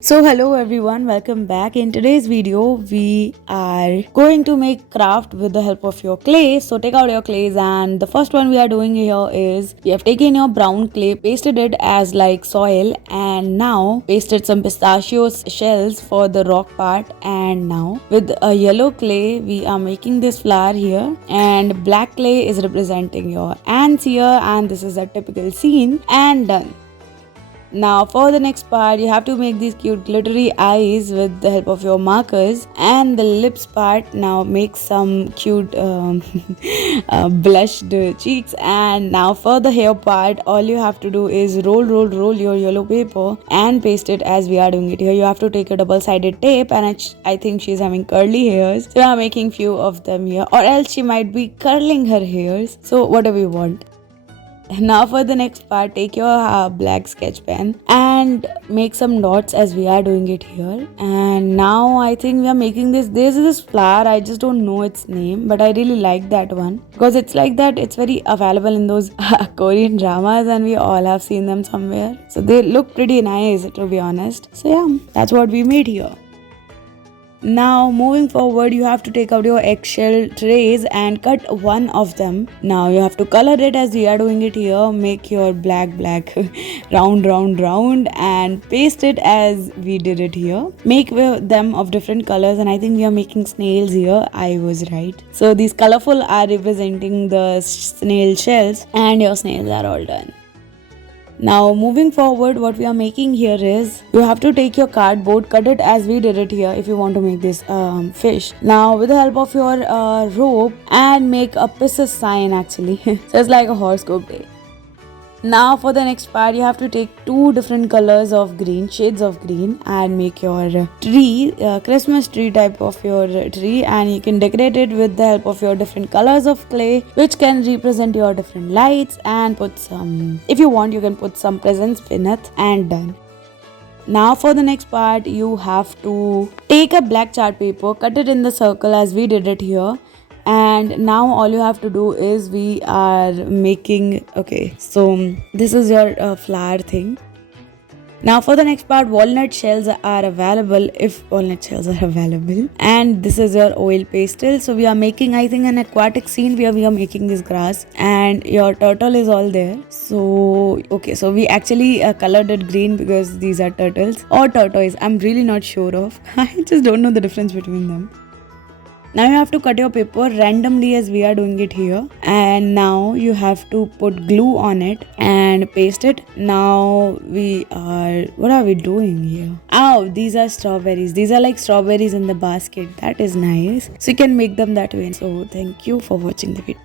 So hello everyone, welcome back. In today's video we are going to make craft with the help of your clay. So take out your clays, and the first one we are doing here is we have taken your brown clay, pasted it as like soil, and now pasted some pistachio shells for the rock part. And now with a yellow clay we are making this flower here, and black clay is representing your ants here, and this is a typical scene, and done. Now for the next part you have to make these cute glittery eyes with the help of your markers, and the lips part, now make some cute blushed cheeks. And now for the hair part, all you have to do is roll your yellow paper and paste it as we are doing it here. You have to take a double-sided tape, and I think she's having curly hairs, so we are making few of them here, or else she might be curling her hairs, so whatever you want. Now for the next part, take your black sketch pen and make some dots as we are doing it here. And now I think we are making this flower. I just don't know its name, but I really like that one because it's like that. It's very available in those Korean dramas, and we all have seen them somewhere. So they look pretty nice, to be honest. So yeah, that's what we made here. Now moving forward, you have to take out your eggshell trays and cut one of them. Now you have to color it as we are doing it here. Make your black round and paste it as we did it here. Make them of different colors, and I think we are making snails here. I was right. So these colorful are representing the snail shells, and your snails are all done. Now moving forward, what we are making here is you have to take your cardboard, cut it as we did it here if you want to make this fish. Now with the help of your rope, and make a Pisces sign actually. So it's like a horoscope day. Now for the next part, you have to take two different colors of green, shades of green, and make your tree, Christmas tree type of your tree, and you can decorate it with the help of your different colors of clay, which can represent your different lights, and put some, if you want, you can put some presents in it, and done. Now for the next part, you have to take a black chart paper, cut it in the circle as we did it here. And now all you have to do is we are making, okay, so this is your flower thing. Now for the next part, walnut shells are available, if walnut shells are available, and this is your oil pastel. So we are making, I think, an aquatic scene where we are making this grass, and your turtle is all there. So okay, so we actually colored it green because these are turtles or tortoise, I'm really not sure of. I just don't know the difference between them. Now you have to cut your paper randomly as we are doing it here, and now you have to put glue on it and paste it. Now what are we doing here? Oh, these are strawberries. These are like strawberries in the basket. That is nice. So you can make them that way. So thank you for watching the video.